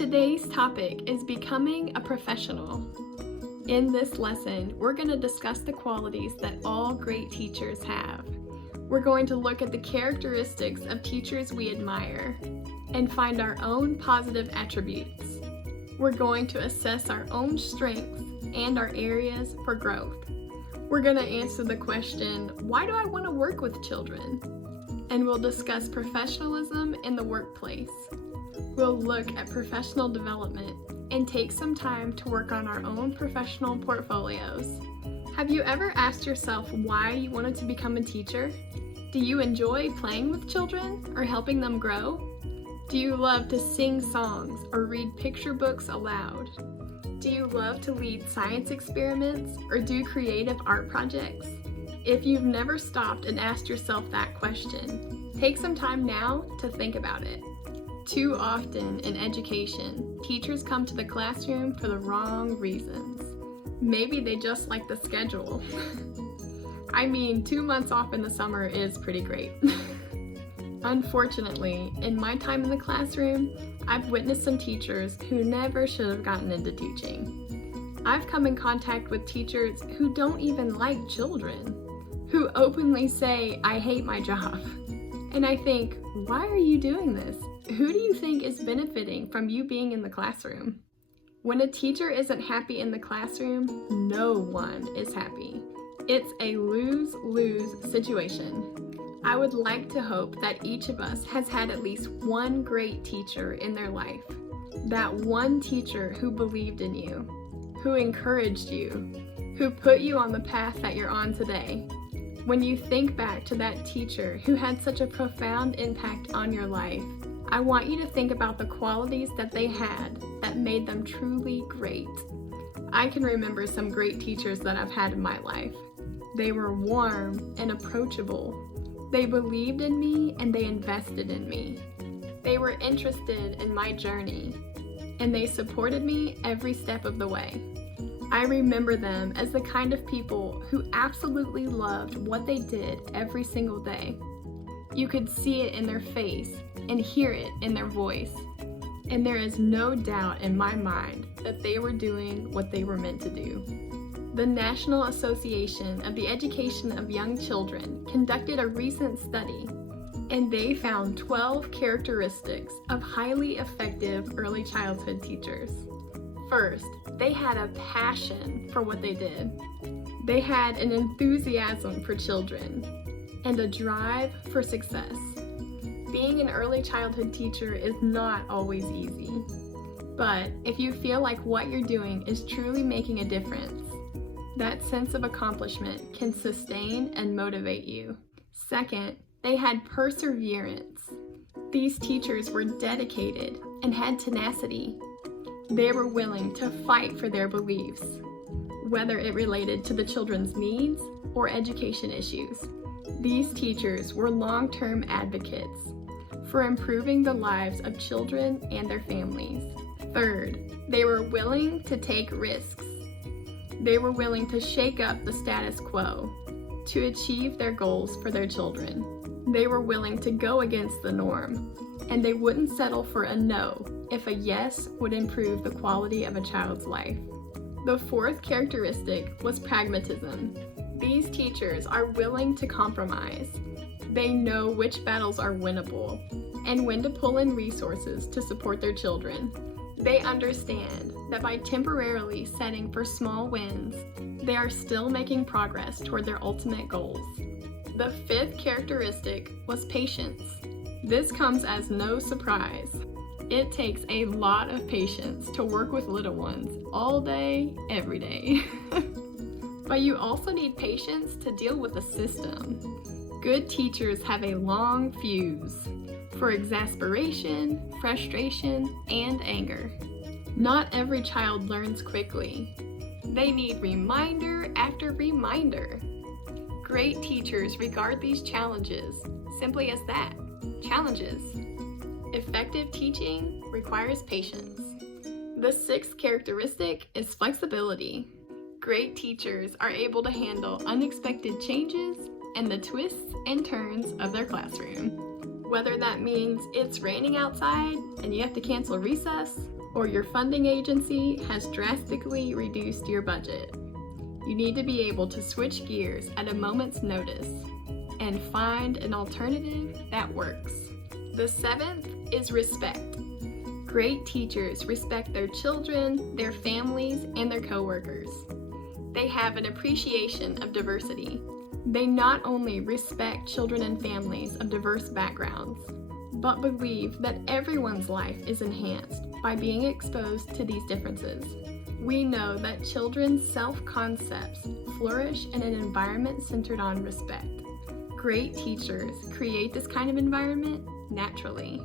Today's topic is becoming a professional. In this lesson, we're going to discuss the qualities that all great teachers have. We're going to look at the characteristics of teachers we admire and find our own positive attributes. We're going to assess our own strengths and our areas for growth. We're going to answer the question, why do I want to work with children? And we'll discuss professionalism in the workplace. We'll look at professional development and take some time to work on our own professional portfolios. Have you ever asked yourself why you wanted to become a teacher? Do you enjoy playing with children or helping them grow? Do you love to sing songs or read picture books aloud? Do you love to lead science experiments or do creative art projects? If you've never stopped and asked yourself that question, take some time now to think about it. Too often in education, teachers come to the classroom for the wrong reasons. Maybe they just like the schedule. I mean, 2 months off in the summer is pretty great. Unfortunately, in my time in the classroom, I've witnessed some teachers who never should have gotten into teaching. I've come in contact with teachers who don't even like children, who openly say, "I hate my job." And I think, why are you doing this? Who do you think is benefiting from you being in the classroom? When a teacher isn't happy in the classroom, no one is happy. It's a lose-lose situation. I would like to hope that each of us has had at least one great teacher in their life. That one teacher who believed in you, who encouraged you, who put you on the path that you're on today. When you think back to that teacher who had such a profound impact on your life, I want you to think about the qualities that they had that made them truly great. I can remember some great teachers that I've had in my life. They were warm and approachable. They believed in me and they invested in me. They were interested in my journey and they supported me every step of the way. I remember them as the kind of people who absolutely loved what they did every single day. You could see it in their face and hear it in their voice. And there is no doubt in my mind that they were doing what they were meant to do. The National Association of the Education of Young Children conducted a recent study, and they found 12 characteristics of highly effective early childhood teachers. First, they had a passion for what they did. They had an enthusiasm for children and a drive for success. Being an early childhood teacher is not always easy, but if you feel like what you're doing is truly making a difference, that sense of accomplishment can sustain and motivate you. Second, they had perseverance. These teachers were dedicated and had tenacity. They were willing to fight for their beliefs, whether it related to the children's needs or education issues. These teachers were long-term advocates for improving the lives of children and their families. Third, they were willing to take risks. They were willing to shake up the status quo to achieve their goals for their children. They were willing to go against the norm, and they wouldn't settle for a no if a yes would improve the quality of a child's life. The fourth characteristic was pragmatism. These teachers are willing to compromise. They know which battles are winnable and when to pull in resources to support their children. They understand that by temporarily setting for small wins, they are still making progress toward their ultimate goals. The fifth characteristic was patience. This comes as no surprise. It takes a lot of patience to work with little ones all day, every day. But you also need patience to deal with the system. Good teachers have a long fuse for exasperation, frustration, and anger. Not every child learns quickly. They need reminder after reminder. Great teachers regard these challenges simply as that, challenges. Effective teaching requires patience. The sixth characteristic is flexibility. Great teachers are able to handle unexpected changes and the twists and turns of their classroom. Whether that means it's raining outside and you have to cancel recess, or your funding agency has drastically reduced your budget. You need to be able to switch gears at a moment's notice and find an alternative that works. The seventh is respect. Great teachers respect their children, their families, and their coworkers. They have an appreciation of diversity. They not only respect children and families of diverse backgrounds, but believe that everyone's life is enhanced by being exposed to these differences. We know that children's self-concepts flourish in an environment centered on respect. Great teachers create this kind of environment naturally.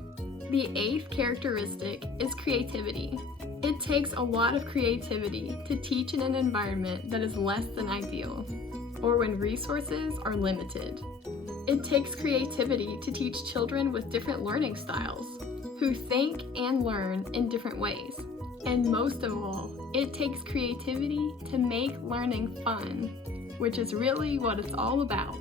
The eighth characteristic is creativity. It takes a lot of creativity to teach in an environment that is less than ideal, or when resources are limited. It takes creativity to teach children with different learning styles, who think and learn in different ways. And most of all, it takes creativity to make learning fun, which is really what it's all about.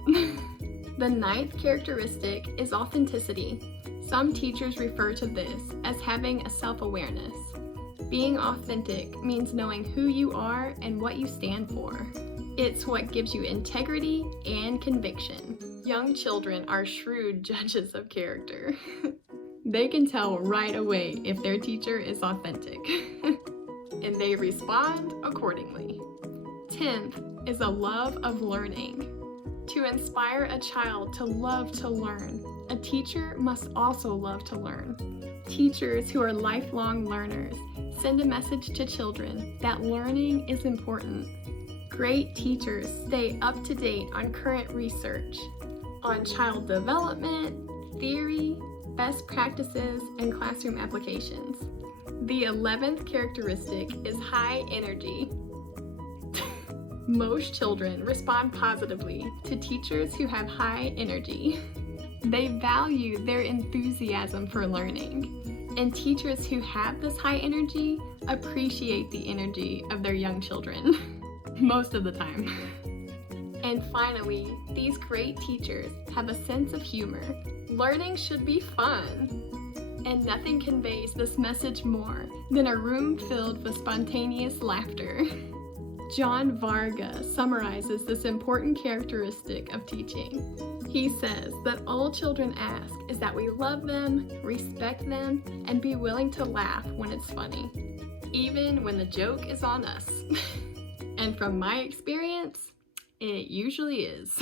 The ninth characteristic is authenticity. Some teachers refer to this as having a self-awareness. Being authentic means knowing who you are and what you stand for. It's what gives you integrity and conviction. Young children are shrewd judges of character. They can tell right away if their teacher is authentic, and they respond accordingly. 10th is a love of learning. To inspire a child to love to learn, a teacher must also love to learn. Teachers who are lifelong learners send a message to children that learning is important. Great teachers stay up to date on current research, on child development, theory, best practices, and classroom applications. The 11th characteristic is high energy. Most children respond positively to teachers who have high energy. They value their enthusiasm for learning, and teachers who have this high energy appreciate the energy of their young children, most of the time. And finally, these great teachers have a sense of humor. Learning should be fun, and nothing conveys this message more than a room filled with spontaneous laughter. John Varga summarizes this important characteristic of teaching. He says that all children ask is that we love them, respect them, and be willing to laugh when it's funny, even when the joke is on us. And from my experience, it usually is.